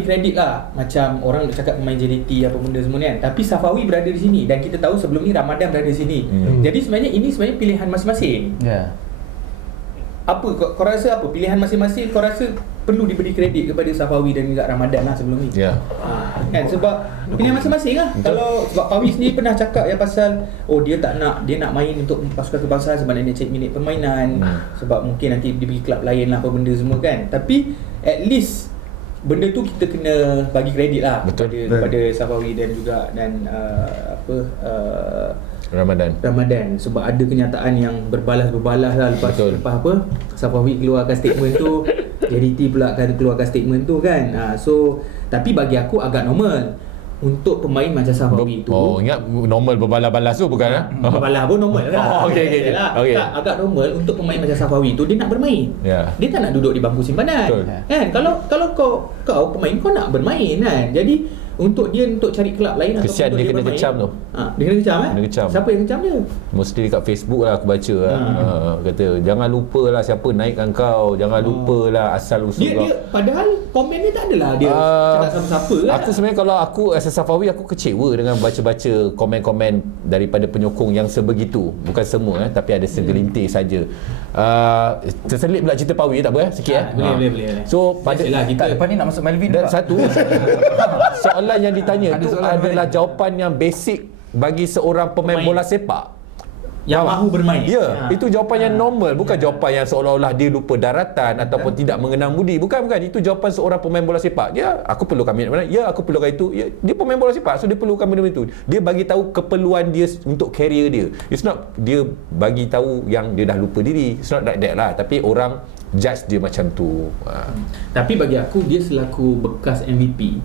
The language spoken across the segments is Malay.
bagi kredit lah, macam orang dah cakap pemain JDT apa benda semua ni kan, tapi Safawi berada di sini dan kita tahu sebelum ni Ramadan berada di sini. Jadi sebenarnya ini sebenarnya pilihan masing-masing. Apa kau rasa apa pilihan masing-masing, kau rasa perlu diberi kredit kepada Safawi dan juga Ramadan lah sebelum ni? Kan sebab pilihan masing-masing lah. Kalau sebab Fawi sendiri pernah cakap ya pasal dia nak main untuk pasukan kebangsaan sebab dia cek minit permainan, sebab mungkin nanti dia pergi kelab lain lah apa benda semua kan. Tapi at least benda tu kita kena bagi kredit lah kepada Safawi dan juga Ramadan sebab ada kenyataan yang berbalas lah lepas apa Safawi keluarkan statement tu, JDT pula akan keluarkan statement tu kan. So tapi bagi aku agak normal untuk pemain macam Safawi tu. Ingat normal berbalas-balas tu bukan? Berbalas pun normal lah. Okay. Tak, agak normal untuk pemain macam Safawi tu, dia nak bermain. Dia tak nak duduk di bangku simpanan. Kan kalau kau pemain kau nak bermain kan. Jadi untuk cari kelab lain kesian atau dia kena kecam tu. Dia kena kecam Kena kecam. Siapa yang kecam dia? Mesti dekat Facebook lah aku baca lah. Kata jangan lupa lah siapa naikkan kau, jangan lupa lah asal usul kau. Dia padahal komen dia tak adalah dia cakap siapa-siapa lah. Aku sebenarnya kalau aku as a Safawi, aku kecewa dengan baca-baca komen-komen daripada penyokong yang sebegitu. Bukan semua tapi ada segelintir saja. Terselit pula cerita Pawi tak apa sikit boleh. So pada kita depan ni nak masuk Melvin dan satu soalan yang ditanya tu adalah jawapan yang basic bagi seorang pemain bola sepak yang mahu bermain. Itu jawapan yang normal, bukan jawapan yang seolah-olah dia lupa daratan ataupun tidak mengenal budi. Bukan. Itu jawapan seorang pemain bola sepak. Aku perlukan minit mana? Aku perlukan itu. Dia pemain bola sepak, so dia perlukan benda itu. Dia bagi tahu keperluan dia untuk career dia. It's not dia bagi tahu yang dia dah lupa diri. It's not like that lah. Tapi orang judge dia macam tu. Tapi bagi aku dia selaku bekas MVP,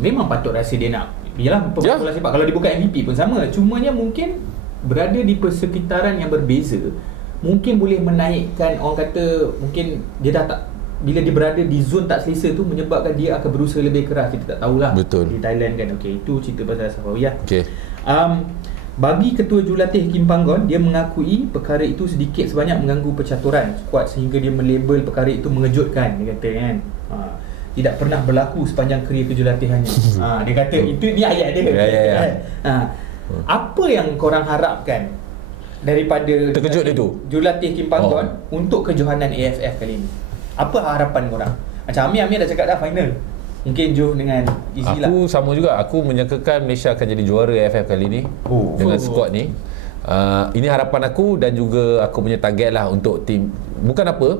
memang patut rasa dia nak. Yalah pemain bola sepak kalau dia bukan MVP pun sama. Cumanya mungkin berada di persekitaran yang berbeza mungkin boleh menaikkan, orang kata mungkin dia dah tak, bila dia berada di zon tak selesa tu menyebabkan dia akan berusaha lebih keras. Kita tak tahulah. Betul. Di Thailand kan. Itu cerita pasal Safawi lah. Bagi Ketua Jurulatih Kim Panggon, dia mengakui perkara itu sedikit sebanyak mengganggu percaturan skuad sehingga dia melabel perkara itu mengejutkan. Dia kata kan tidak pernah berlaku sepanjang kerjaya kejurulatihannya. Dia kata itu ni ayat dia. Apa yang korang harapkan daripada terkejut dia tu Jurulatih Kim Panggon untuk kejohanan AFF kali ni? Apa harapan korang? Macam Amir dah cakap dah final. Mungkin Joh dengan Izzy lah. Aku sama juga. Aku menyangkakan Malaysia akan jadi juara AFF kali ni dengan skuad ni. Ini harapan aku dan juga aku punya target lah untuk tim. Bukan apa,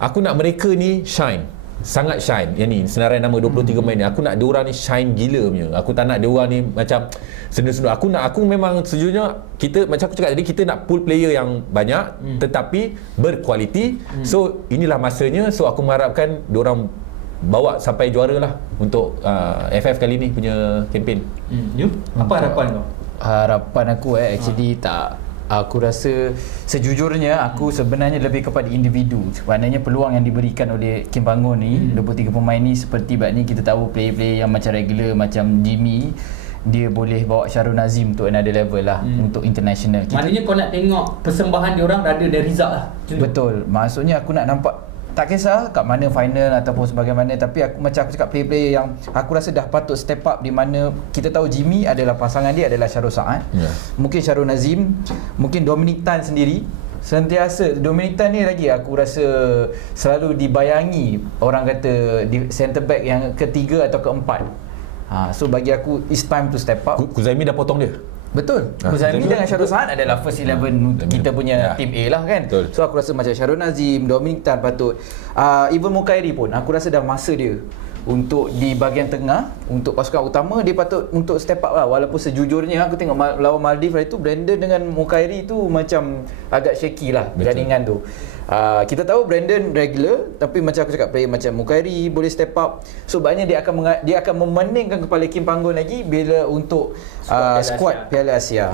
aku nak mereka ni shine. Sangat shine. Yang ni senarai nama 23 pemain ni, aku nak diorang ni shine gila punya. Aku tak nak diorang ni macam sendu-sendu. Aku memang sejujurnya kita macam aku cakap tadi, kita nak pool player yang banyak tetapi berkualiti. So inilah masanya. So aku mengharapkan diorang bawa sampai juara lah untuk FF kali ni punya kempen. Apa harapan kau? Harapan aku actually aku rasa sejujurnya aku sebenarnya lebih kepada individu. Sebenarnya peluang yang diberikan oleh Kim Panggon ni, 23 pemain ni, seperti bat ni kita tahu player-player yang macam regular macam Jimmy, dia boleh bawa Syarul Nazim to another level lah untuk international. Maknanya kau nak tengok persembahan diorang rada dari result lah. Betul. Maksudnya aku nak nampak, tak kisah kat mana final ataupun sebagaimana, tapi aku macam aku cakap player-player yang aku rasa dah patut step up, di mana kita tahu Jimmy adalah pasangan dia adalah Syarul Saad. Mungkin Syarul Nazim, mungkin Dominic Tan sendiri. Sentiasa Dominic Tan ni lagi aku rasa selalu dibayangi orang kata di centre back yang ketiga atau keempat. So bagi aku it's time to step up. Kuzaimi dah potong dia. Betul. Kuzaimi dengan Syarul Saad adalah first 11 kita punya team A lah kan. Betul. So aku rasa macam Syarul Nazim, Dominic Tan patut. Even Mukairi pun aku rasa dah masa dia untuk di bahagian tengah, untuk pasukan utama dia patut untuk step up lah. Walaupun sejujurnya aku tengok lawan Maldives hari tu, Brandon dengan Mukairi tu macam agak shaky lah jaringan tu. Kita tahu Brandon regular, tapi macam aku cakap player macam Mukairi boleh step up. So maknanya dia akan memeningkan kepala Kim Panggon lagi bila untuk squad Piala Asia.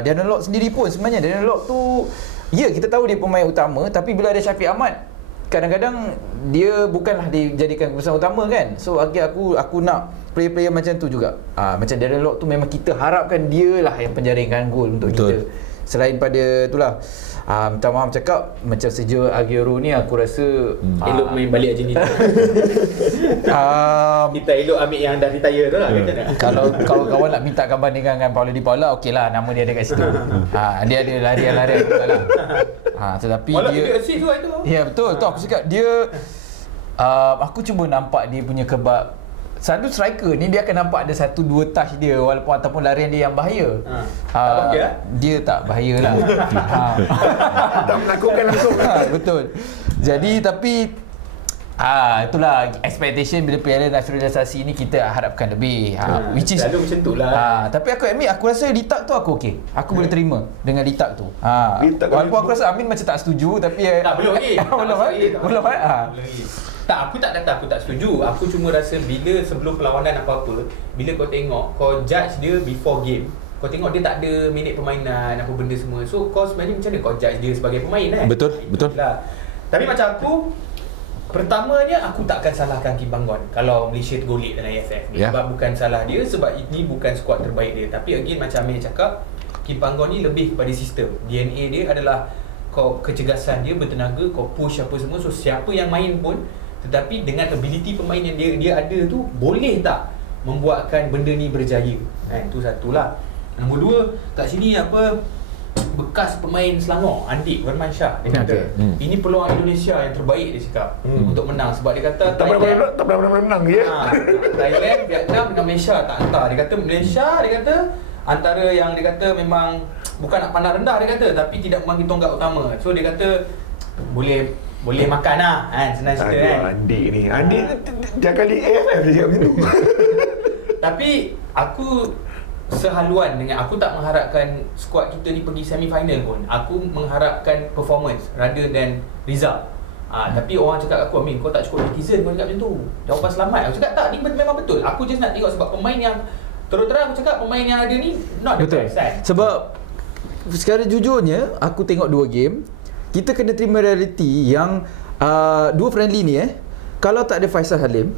Darren Lock sendiri pun sebenarnya Darren Lock tu kita tahu dia pemain utama, tapi bila ada Syafiq Ahmad kadang-kadang dia bukanlah dijadikan keputusan utama kan. So aku nak player-player macam tu juga. Macam Darren Lock tu memang kita harapkan dia lah yang penjaringkan gol untuk kita. Selain pada itulah, minta maaf cakap, macam Sergio Aguero ni aku rasa elok main balik Argentina. Kita elok ambil yang dah retire tu lah. Kalau kawan nak minta bandingkan dengan Paulo Di Paula, okey lah, nama dia ada kat situ. Dia ada larian-larian lah. Tetapi Walau dia assist tu itu. ya betul tu aku cakap dia aku cuba nampak dia punya kebab. Selalu striker ni dia akan nampak ada 1-2 touch dia walaupun ataupun larian dia yang bahaya. Tak bahaya? Dia tak bahaya lah. Tak melakukan langsung. Betul. Jadi tapi itulah expectation bila piala naturalisasi ni kita harapkan lebih. Which is selalu macam tu lah. tapi aku admit aku rasa Litak tu aku okey. Aku boleh terima dengan Litak tu. Walaupun aku rasa Amin macam tak setuju tapi belum lagi. Belum. Tak, aku tak kata aku tak setuju. Aku cuma rasa bila sebelum perlawanan apa-apa, bila kau tengok, kau judge dia before game, kau tengok dia tak ada minit permainan, apa benda semua. So kau sebenarnya macam mana kau judge dia sebagai pemain kan? Betul. Tapi macam aku, pertamanya aku takkan salahkan Kim Banggon kalau Malaysia tergolek dalam AFF ni. Sebab bukan salah dia, sebab ini bukan skuad terbaik dia. Tapi again macam Amir cakap, Kim Banggon ni lebih kepada sistem. DNA dia adalah kau kecergasan dia bertenaga, kau push apa semua. So siapa yang main pun, tetapi dengan ability pemain yang dia ada tu, boleh tak membuatkan benda ni berjaya. Itu satulah. Nombor dua, kat sini bekas pemain Selangor, Andik Verman Shah, dia kata ini peluang Indonesia yang terbaik, dia cakap untuk menang. Sebab dia kata tak pernah menang je. Thailand, Vietnam dengan Malaysia tak hantar. Dia kata Malaysia, dia kata antara yang dia kata memang bukan nak pandang rendah, dia kata, tapi tidak memanggil tonggak utama. So dia kata boleh makan lah, senang cerita kan. Andik ni dah kali AFF dia cakap macam tu. Tapi aku sehaluan dengan, aku tak mengharapkan skuad kita ni pergi semi-final pun. Aku mengharapkan performance rather than result. Tapi orang cakap aku, Amin, kau tak cukup netizen kau cakap macam tu. Jawapan selamat. Aku cakap tak, ni memang betul. Aku just nak tengok sebab pemain yang terus terang aku cakap pemain yang ada ni not the best kan. Sebab secara jujurnya aku tengok 2 game, kita kena terima realiti yang 2 friendly ni kalau tak ada Faisal Halim,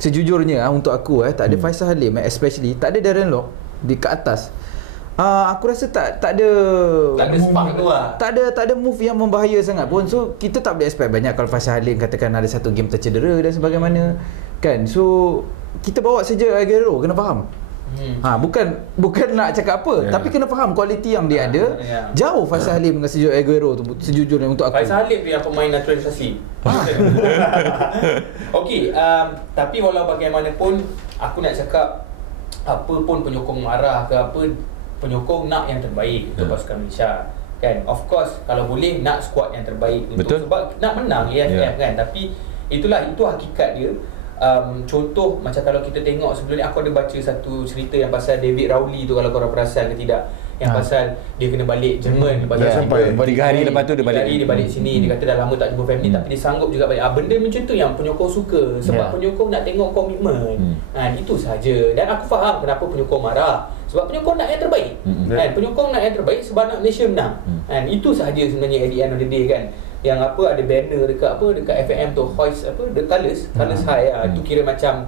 sejujurnya untuk aku tak ada Faisal Halim, especially tak ada Darren Lock di ke atas, aku rasa tak ada spark tu lah. Tak ada move yang membahaya sangat pun. So kita tak boleh expect banyak kalau Faisal Halim katakan ada satu game tercedera dan sebagaimana kan. So kita bawa saja Aguero, kena faham. Bukan nak cakap apa, tapi kena faham kualiti yang dia ada. Jauh Faisal Halim dengan Sergio Aguero tu sejujurnya untuk aku. Faisal Halim yang pemain naturalisasi. Okey, tapi walau bagaimanapun aku nak cakap, apa pun penyokong marah ke apa, penyokong nak yang terbaik untuk pasukan Malaysia kan. Of course kalau boleh nak skuad yang terbaik untuk, sebab nak menang AFF kan. Tapi itu hakikat dia. Contoh macam kalau kita tengok sebelum ni, aku ada baca satu cerita yang pasal David Rowley tu, kalau korang perasan ke tidak, yang pasal dia kena balik Jerman, sampai 3 hari lepas tu dia balik sini. Dia kata dah lama tak jumpa family, tapi dia sanggup juga balik. Benda macam tu yang penyokong suka, sebab penyokong nak tengok komitmen. Itu saja. Dan aku faham kenapa penyokong marah, sebab penyokong nak yang terbaik. Penyokong nak yang terbaik sebab nak Malaysia menang. Itu sahaja sebenarnya at the end of the day kan. Yang ada banner dekat FAM tu, hoist the colours high itu kira macam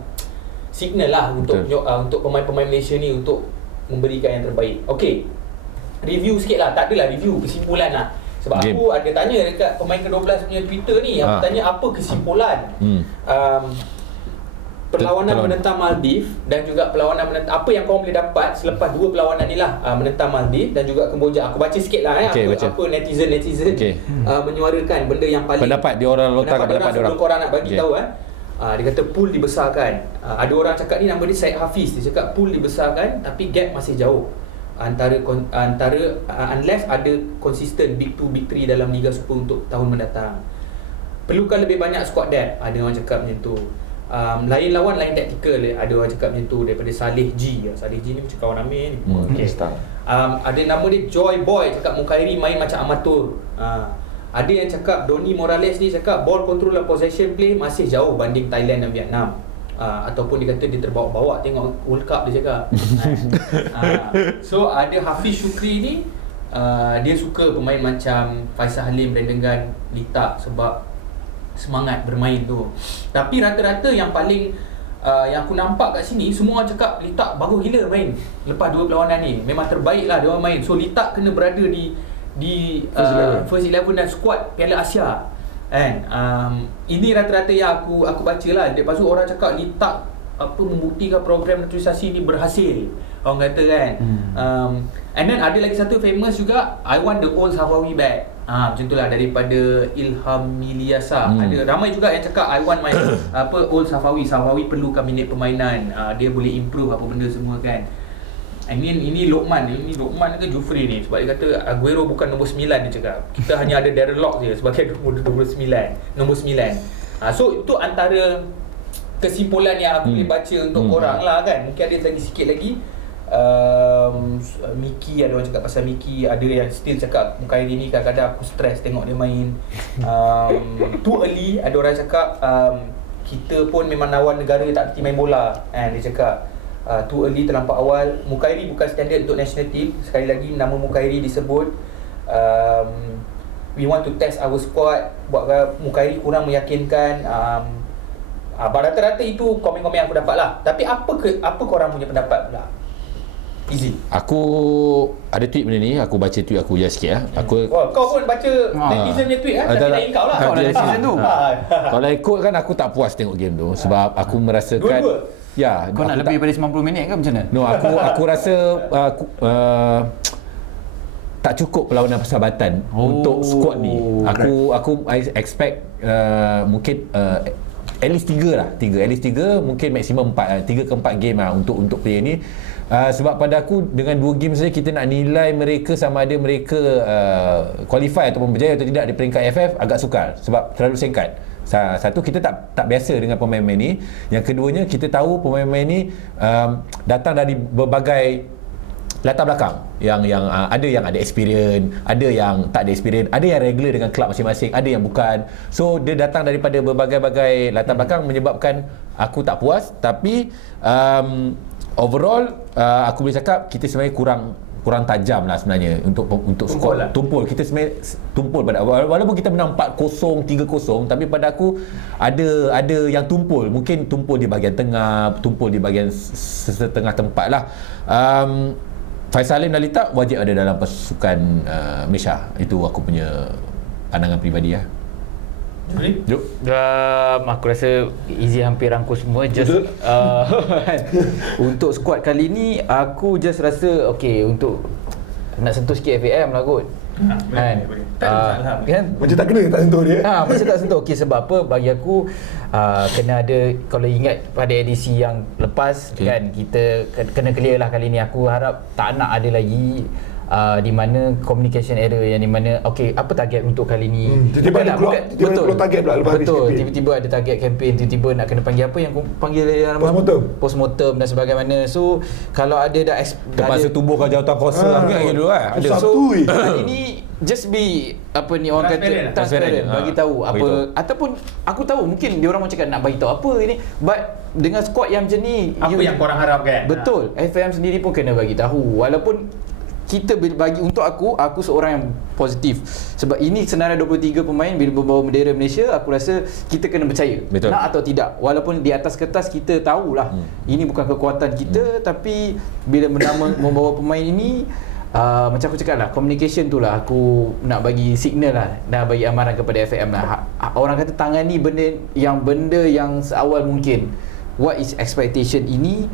signal lah untuk pemain-pemain Malaysia ni untuk memberikan yang terbaik. Okey, review sikit lah, tak adalah review, kesimpulan lah. Sebab aku ada tanya dekat pemain ke-12 punya Twitter ni, aku tanya apa kesimpulan perlawanan menentang Maldives dan juga perlawanan apa yang kau boleh dapat selepas 2 perlawanan ni lah, menentang Maldives dan juga Kemboja. Aku baca sikit lah apa netizen menyuarakan benda yang paling pendapat dia orang lontarkan pendapat dia orang. Sebelum korang nak bagi tahu dia kata pool dibesarkan. Ada orang cakap ni, nama dia Syed Hafiz, dia cakap pool dibesarkan tapi gap masih jauh antara unless ada consistent big 2 big 3 dalam Liga Super untuk tahun mendatang. Perlukan lebih banyak squad depth, ada orang cakap macam tu. Lain lawan, lain taktikal, ada orang cakap macam tu daripada Saleh G. Saleh G ni macam kawan Amir ni. Ada nama dia Joy Boy, cakap Mukairi main macam amatur. Ada yang cakap Donny Morales ni cakap ball control dan possession play masih jauh banding Thailand dan Vietnam. Ataupun dia kata dia terbawa-bawa tengok World Cup, dia cakap. So ada Hafiz Shukri ni, dia suka pemain macam Faisal Halim, Brandon Gan, Litak sebab semangat bermain tu. Tapi rata-rata yang paling yang aku nampak kat sini, semua orang cakap Litak bagus gila main lepas 2 perlawanan ni. Memang terbaik lah dia orang main. So Litak kena berada di first 11 dan squad Piala Asia kan. Ini rata-rata yang aku baca lah. Lepas tu orang cakap Litak membuktikan program naturalisasi ni berhasil, orang kata kan. And then ada lagi satu famous juga, I want the old Safawi back. Macam tu lah, daripada Ilham Miliasa. Ada ramai juga yang cakap I want my old Safawi perlukan minit permainan, dia boleh improve apa benda semua kan. Ini Lokman ke Jufri ni, sebab dia kata Aguero bukan nombor 9, dia cakap. Kita hanya ada Darren Lock je sebagai nombor 9. So itu antara kesimpulan yang aku boleh baca untuk korang lah kan. Mungkin ada lagi sikit lagi. Miki, ada orang cakap pasal Miki, ada yang still cakap Mukairi ni kadang-kadang aku stres tengok dia main. Too early, ada orang cakap kita pun memang lawan negara tak berhenti main bola kan, dia cakap too early, terlampau awal. Mukairi bukan standard untuk national team. Sekali lagi nama Mukairi disebut. We want to test our squad. Buat Mukairi kurang meyakinkan. Rata-rata itu komen-komen yang aku dapat lah. Tapi apa korang punya pendapat pula? Easy. Aku ada tweet benda ni, aku baca tweet aku je sikit lah. Kau pun baca netizen punya tweet tapi lain kau lah. Kau ada netizen tu. Kalau ikut kan aku tak puas tengok game tu sebab aku merasakan dua-dua. Kau nak lebih daripada 90 minit ke macam mana? No, aku rasa tak cukup perlawanan persahabatan untuk squad ni. Aku expect mungkin at least 3 lah. At least 3, mungkin maksimum 4, 3 ke 4 game lah untuk player ni. Sebab pada aku dengan 2 game saja kita nak nilai mereka sama ada mereka qualify ataupun berjaya atau tidak di peringkat AFF agak sukar sebab terlalu singkat. Satu, kita tak biasa dengan pemain-pemain ni. Yang keduanya, kita tahu pemain-pemain ni datang dari berbagai latar belakang yang ada yang ada experience, ada yang tak ada experience, ada yang regular dengan klub masing-masing, ada yang bukan. So dia datang daripada berbagai-bagai latar belakang menyebabkan aku tak puas. Tapi overall aku boleh cakap kita sebenarnya kurang tajam lah sebenarnya untuk skor lah. Tumpul kita sebenarnya tumpul pada walaupun kita menang 4-0, 3-0, tapi pada aku ada yang tumpul, mungkin tumpul di bahagian tengah, tumpul di bahagian setengah tempat lah. Faisal Alim dan Litak wajib ada dalam pasukan Malaysia. Itu aku punya pandangan peribadi lah. Jom. Aku rasa Easy hampir rangkul semua. Just untuk squad kali ni aku just rasa untuk nak sentuh sikit FAM lah kot. Kan? Macam tak kena tak sentuh dia. Macam tak sentuh. Sebab apa? Bagi aku kena ada, kalau ingat pada edisi yang lepas kan, kita kena clear lah kali ni. Aku harap tak nak ada lagi di mana communication error, yang di mana apa target untuk kali ni. Tiba-tiba ada keluar target pula lepas habis campaign. Tiba-tiba ada target campaign, tiba-tiba nak kena panggil apa yang panggil postmortem dan sebagainya. So kalau ada dah terpaksa tubuhkan jawatan kuasa dulu kan. So kali ni just be orang kata transparent, bagi tahu ataupun aku tahu mungkin dia orang mau cakap nak bagi tahu apa ini, but dengan squad yang macam ni, apa yang korang harapkan? Betul. FM sendiri pun kena bagi tahu. Walaupun kita bagi, untuk aku seorang yang positif sebab ini senarai 23 pemain bila membawa bendera Malaysia. Aku rasa kita kena percaya. Betul. Nak atau tidak, walaupun di atas kertas kita tahulah ini bukan kekuatan kita, tapi bila membawa pemain ini, macam aku cakap lah, communication tu lah aku nak bagi signal lah, nak bagi amaran kepada FAM lah. Orang kata tangani benda yang seawal mungkin. What is expectation ini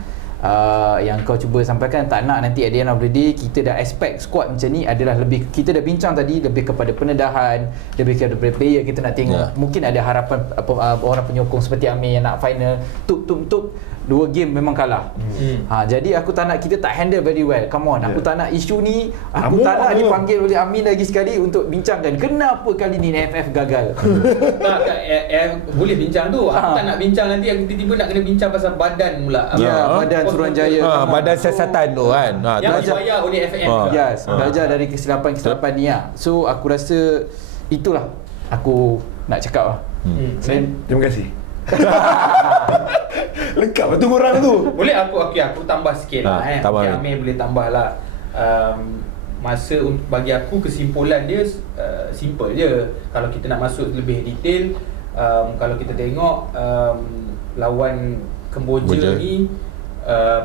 yang kau cuba sampaikan, tak nak nanti at the end of the day kita dah expect squad macam ni adalah lebih, kita dah bincang tadi, lebih kepada pendedahan, lebih kepada player. Kita nak tengok mungkin ada harapan orang penyokong seperti Amir yang nak final tup 2 game memang kalah. Jadi aku tak nak, kita tak handle very well. Come on, aku tak nak isu ni, aku tak nak dipanggil oleh Amin lagi sekali untuk bincangkan kenapa kali ni AFF gagal. Boleh bincang tu. Aku tak nak bincang nanti aku tiba-tiba nak kena bincang pasal badan pula. Badan Suruhanjaya, badan siasatan tu kan. Yang dibayar oleh FAM. Yes, belajar dari kesilapan ni lah. So aku rasa itulah aku nak cakap lah. Terima kasih. Lengkap tu korang tu. Boleh aku tambah sikit lah Amir boleh tambah lah. Masa bagi aku kesimpulan dia simple je. Kalau kita nak masuk lebih detail, kalau kita tengok lawan Kemboja ni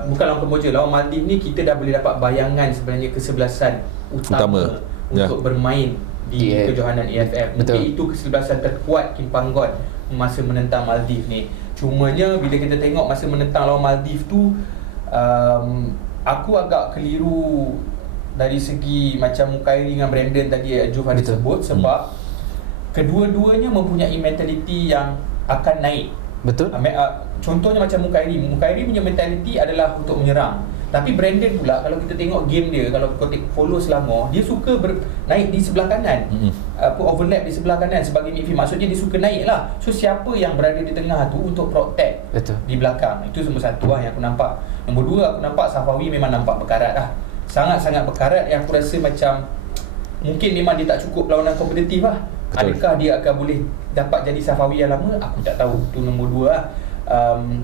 bukan lawan Kemboja, lawan Maldives ni kita dah boleh dapat bayangan sebenarnya kesebelasan utama. Untuk bermain di kejohanan AFF. Mungkin itu kesebelasan terkuat Kim Panggon masa menentang Maldives ni. Cumanya bila kita tengok masa menentang lawan Maldives tu, aku agak keliru dari segi macam Mukairi dengan Brandon tadi Juf ada sebut, sebab kedua-duanya mempunyai mentaliti yang akan naik. Betul. Contohnya macam Mukairi punya mentaliti adalah untuk menyerang. Tapi Brandon pula, kalau kita tengok game dia, kalau kau follow Selangor, dia suka naik di sebelah kanan, overlap di sebelah kanan sebagai midfield. Maksudnya dia suka naik lah. So siapa yang berada di tengah tu untuk protect di belakang. Itu nombor satu lah yang aku nampak. Nombor dua, aku nampak Safawi memang nampak berkarat lah. Sangat-sangat berkarat, yang aku rasa macam mungkin memang dia tak cukup lawanan kompetitif lah. Adakah dia akan boleh dapat jadi Safawi yang lama? Aku tak tahu. Itu nombor dua lah.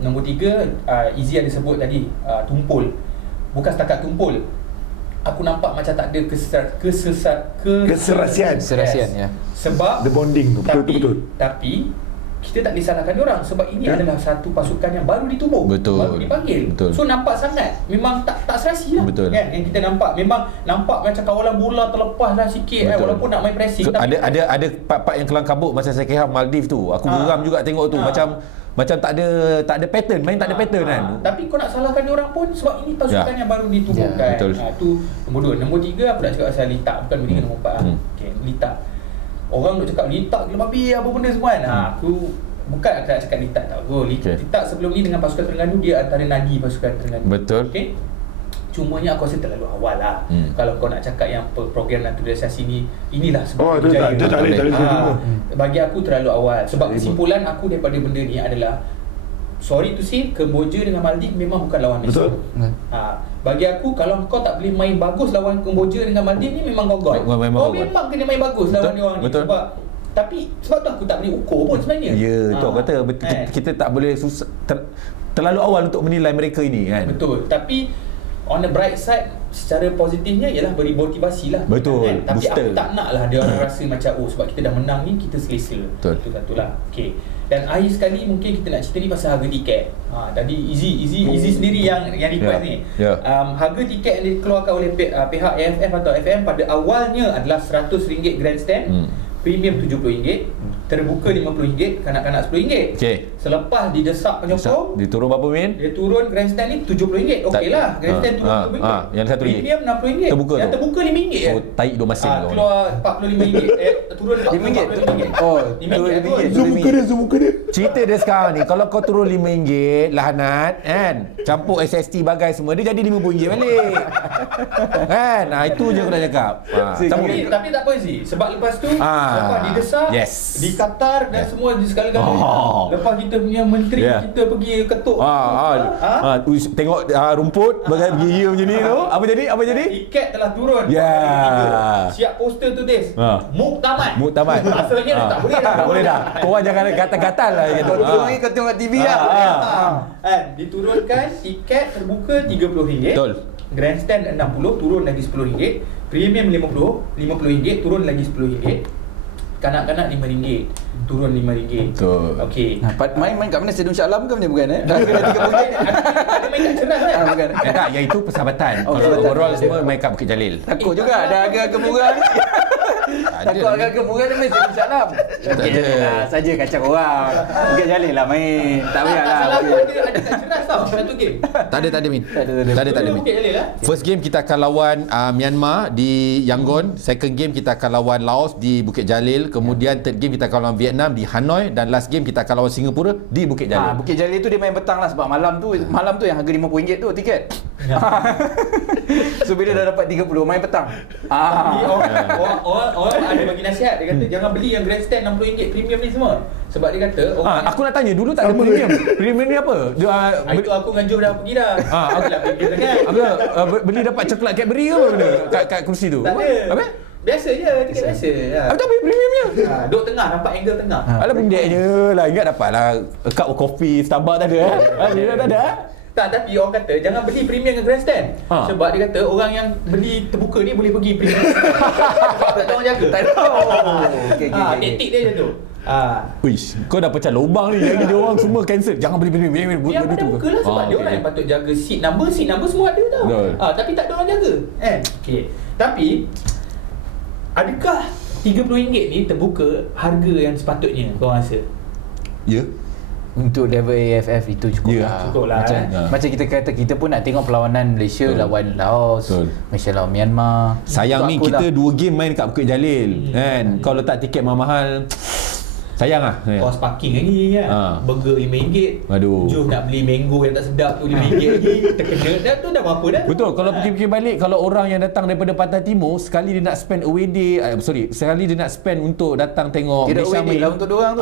Nombor tiga, Izzy ada sebut tadi, tumpul. Bukan setakat tumpul, aku nampak macam tak ada keserasian. Ya. Sebab the bonding tu betul. Tapi kita tak disalahkan diorang sebab ini adalah satu pasukan yang baru ditubuh, baru dipanggil. So nampak sangat memang tak serasi lah. Kan yang kita nampak, memang nampak macam kawalan bola terlepas lah sikit walaupun nak main pressing. Ada part-part yang kelang kabut masa saya kira Maldives tu. Aku geram juga tengok tu, macam tak ada pattern, main tak ada pattern kan. Tapi kau nak salahkan dia orang pun sebab ini pasukan yang baru ditubuhkan. Tu nombor 2. Nombor 3 aku nak cakap pasal Litak, bukan nombor 3, nombor 4. Okey, Litak. Orang nak cakap Litak gila babi apa benda semua kan. Aku bukan nak cakap Litak tak. Litak sebelum ni dengan pasukan Terengganu dia antara nadi pasukan Terengganu. Betul. Okey. Cumanya aku rasa terlalu awal lah. Kalau kau nak cakap yang program naturalisasi ni, inilah sebab bagi aku terlalu awal. Sebab kesimpulan aku daripada benda ni adalah, sorry to say, Kemboja dengan Maldives memang bukan lawan Malaysia. Bagi aku, kalau kau tak boleh main bagus lawan Kemboja dengan Maldives ni, memang kau memang kena main bagus lawan dia orang ni. Sebab tu aku tak boleh ukur pun sebenarnya. Ya, tu aku kata kita tak boleh terlalu awal untuk menilai mereka ini kan. Betul. Tapi on the bright side, secara positifnya ialah beri motivasi lah. Betul. Kan? Tapi booster. aku tak nak lah dia orang rasa macam sebab kita dah menang ni kita selesa. Betul. Itu satu lah. Okay. Dan akhir sekali mungkin kita nak cerita ni pasal harga tiket. Tadi Izzy sendiri yang request ni. Harga tiket yang dikeluarkan oleh pihak AFF atau FM pada awalnya adalah RM100 grandstand, premium RM70, terbuka RM50, kanak-kanak RM10. Okey. Selepas didesak penyokong, dia turun berapa Min? dia turun grandstand ni RM70. Okeylah, grandstand turun RM70. Yang RM1. Premium RM60. Terbuka yang terbuka RM5 je. Oh, taik dua masing kau. Keluar RM45. Turun RM45. Oh, Zoom muka dia. Cerita dia sekarang ni, kalau kau turun RM5 lahanat kan, campur SST bagai semua, dia jadi RM50 balik. Kan? Itu je aku nak cakap. Tapi tak apa Zee, sebab lepas tu lepas didesak, di Qatar dan semua di segala-galanya. Lepas kita punya menteri kita pergi ketuk. Tengok rumput bagai gigi macam ni tu. Apa jadi? Tiket telah turun. Siap poster tulis Muktamad. Masalahnya dah tak boleh dah. Tak boleh dah. Korang jangan gatal-gatal lah kata. Kau tengok TV lah. Diturunkan tiket terbuka RM30. Betul. Grandstand RM60 turun lagi RM10. Premium RM50 turun lagi RM10. Kanak-kanak RM5 turun RM5. Betul. Okey. Main kat mana? Stadium Shah Alam ke mana bukan Dah kena RM30. Ada main kat Ceras kan? Bukan. Tak, yang itu persahabatan. Kalau overall semua main kat Bukit Jalil. Takut juga ada harga-harga murah ni. Takut harga-harga murah ni main Stadium Shah Alam. Saja kacau orang. Bukit Jalil lah main. Tak payah lah. Salah aku ada kat Ceras tau satu game. Tak ada Min. Tak ada Min. Bukit Jalil lah. First game kita akan lawan Myanmar di Yangon. Second game kita akan lawan Laos di Bukit Jalil. Kemudian third game kita akan lawan Vietnam di Hanoi, dan last game kita akan lawan Singapura di Bukit Jalil. Bukit Jalil tu dia main petang lah sebab malam tu yang harga RM50 tu tiket. So bila dah dapat 30 main petang. Orang ada bagi nasihat, dia kata jangan beli yang grandstand RM60 premium ni semua. Sebab dia kata aku nak tanya dulu tak ada premium. Premium ni apa? Itu aku dengan Joe dah pergi dah. Aku lah premium kan. Beli dapat coklat Cadbury ke apa benda kat kursi tu? Tak ada. Apa? Biasa je, tiket biasa. Apa beli premiumnya? Duduk tengah, nampak angle tengah. Alah pendek je lah. Ingat dapat lah cup of coffee Starbucks tak ada. Tak ada. Tak, tapi orang kata jangan beli premium dengan grandstand. Sebab dia kata orang yang beli terbuka ni boleh pergi premium. Tak tahu orang jaga. Tak tahu. Okey. Taktik dia macam tu. Wish, kau dah pecah lubang ni. Jadi dia orang semua cancel. Jangan beli Yang pada muka lah sebab dia orang yang patut jaga seat number semua ada tau. Tapi tak ada orang jaga. Okey. Tapi adakah RM30 ni terbuka harga yang sepatutnya kau rasa? Ya. Untuk level AFF itu cukup lah. Cukup lah. Macam kita kata, kita pun nak tengok perlawanan Malaysia lawan Laos, Malaysia lawan Myanmar. Sayang ni kita 2 game main kat Bukit Jalil kan. Kau letak tiket mahal-mahal, sayang lah. Kos parking lagi kan. Burger RM5. Aduh. Jom nak beli mango yang tak sedap tu RM5 lagi. Terkena dah tu dah berapa dah? Betul. Kalau fikir-fikir balik, kalau orang yang datang daripada Pantai Timur, sekali dia nak spend away day, sekali dia nak spend untuk datang tengok Malaysia main lah untuk diorang tu.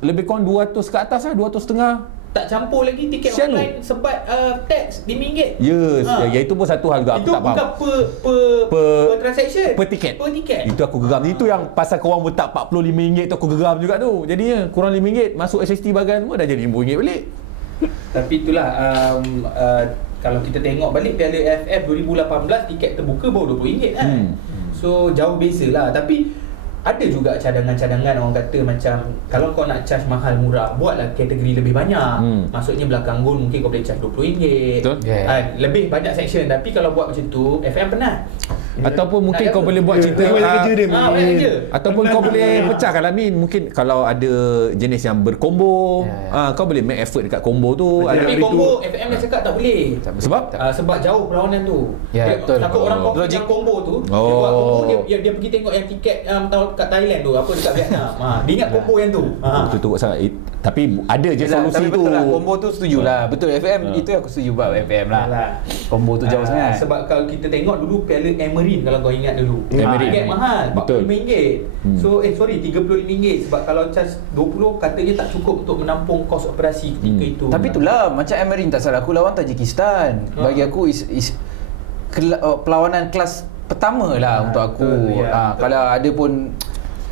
lebih kurang 200 ke atas lah, 200.5. Tak campur lagi tiket Sian online sebat tax RM5. Yes, ya, itu pun satu hal juga aku Itu tak faham. bukan per transaction. Per tiket. Per tiket. Itu aku geram. Itu yang pasal korang letak RM45 tu aku geram juga tu. Jadinya kurang RM5 masuk SST bagan semua dah jadi RM5 balik. Tapi itulah kalau kita tengok balik Piala AFF 2018 tiket terbuka baru RM20 kan. So jauh beza lah. Tapi ada juga cadangan-cadangan orang kata macam kalau kau nak charge mahal murah, buatlah kategori lebih banyak. Maksudnya belakang gol mungkin kau boleh charge RM20. Betul. Lebih banyak section. Tapi kalau buat macam tu FM penat. Ataupun mungkin kau boleh buat cerita kerja dia. ataupun kau boleh pecahkan lah Min. Mungkin kalau ada jenis yang berkombo, kau boleh make effort dekat combo tu. Tapi combo FM dah cakap tak boleh. Sebab? Sebab jauh perlawanan tu. Betul. Takut orang confuse yang combo tu. Dia buat combo, dia pergi tengok yang tiket kat Thailand tu, apa dekat Vietnam. Dia ingat combo yang tu. Betul tu sangat. Tapi ada je solusi tapi tu. betul lah, combo tu setuju lah. Betul FM, itu aku setuju buat FM lah. Combo tu jauh sangat. Sebab kalau kita tengok dulu Piala Emerin, kalau kau ingat dulu. Emerin. Tiket mahal, Betul. RM45. So RM30 sebab kalau charge 20 katanya tak cukup untuk menampung kos operasi ketika itu. Tapi itulah, macam Emerin tak salah aku lawan Tajikistan. Bagi aku perlawanan kelas pertama lah untuk aku. Kalau ada pun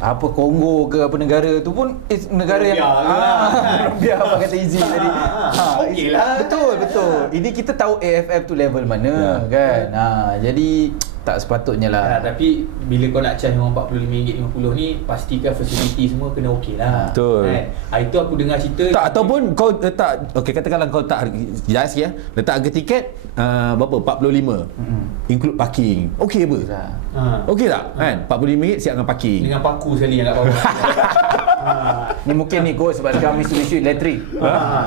apa Kongo ke apa negara tu pun negara yang biar apa kata Izzy tadi. Okeylah. Betul. Ini kita tahu AFF tu level mana kan. Jadi tak sepatutnya lah. Tapi bila kau nak charge orang RM45, RM50 ni, pastikan facility semua kena okey lah. Betul. Itu aku dengar cerita. Tak, ataupun kau letak, katakanlah kau tak letak harga tiket berapa? RM45. Include parking. Okey apa? Okey tak? Kan? RM45 siap dengan parking. Dengan paku sekali yang kat bawah. Ni mungkin ni kot sebab sekarang Mitsubishi elektrik.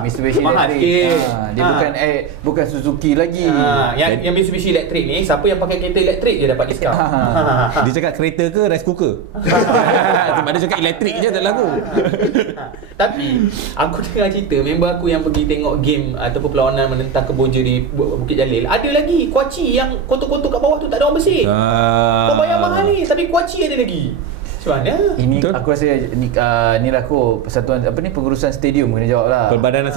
Mitsubishi elektrik. Dia bukan Suzuki lagi. Yang Mitsubishi elektrik ni, siapa yang pakai kereta elektrik je dapat diskaun. Dia cakap kereta ke rice cooker? Sebab dia cakap elektrik je tak lagu. Tapi aku dengar cerita member aku yang pergi tengok game ataupun perlawanan menentang Kemboja di Bukit Jalil, ada lagi kuaci yang kotor-kotor kat bawah tu tak ada orang bersih. Kau bayar mahal ni tapi kuaci ada lagi. Macam mana? Ini betul? Aku rasa ni lah aku persatuan apa ni, pengurusan stadium kena jawab lah. Perbadanan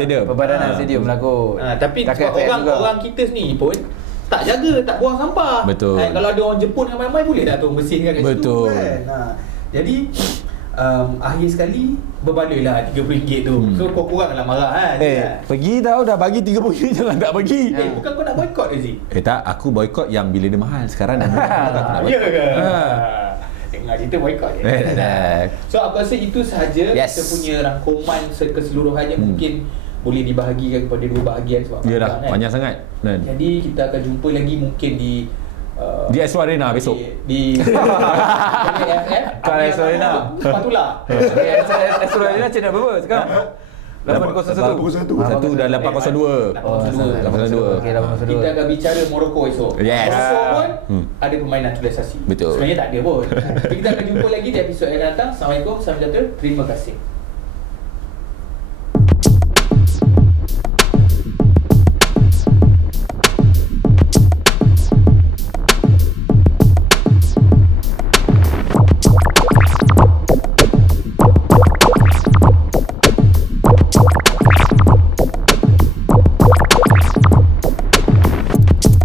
stadium lah aku. Tapi orang kita sendiri pun tak jaga, tak buang sampah. Betul. Kalau ada orang Jepun yang main-main boleh tak tolong bersihkan kat situ kan. Jadi akhir sekali berbaloi lah RM30 tu. So kau kuranglah marah kan. Pergi tau, dah bagi RM30 jangan tak bagi. Bukan kau nak boycott ke Zee? Tak, aku boycott yang bila dia mahal. Sekarang dah murah. Ya ke? Dengar cerita boycott je. So aku rasa itu sahaja kita punya rangkuman keseluruhannya. Mungkin boleh dibahagikan kepada dua bahagian sebab panjang sangat. Jadi kita akan jumpa lagi mungkin di Astro Arena besok. Di AFF. Kalau Astro Arena Patula. Astro Arena cina berapa sekarang? 801 dan 802. 802. Okey, 802. Kita akan bicara Morocco esok. Morocco pun ada permainan naturalisasi. Betul. Sebenarnya tak ada pun. Kita akan jumpa lagi di episod yang akan datang. Assalamualaikum, salam sejahtera. Terima kasih.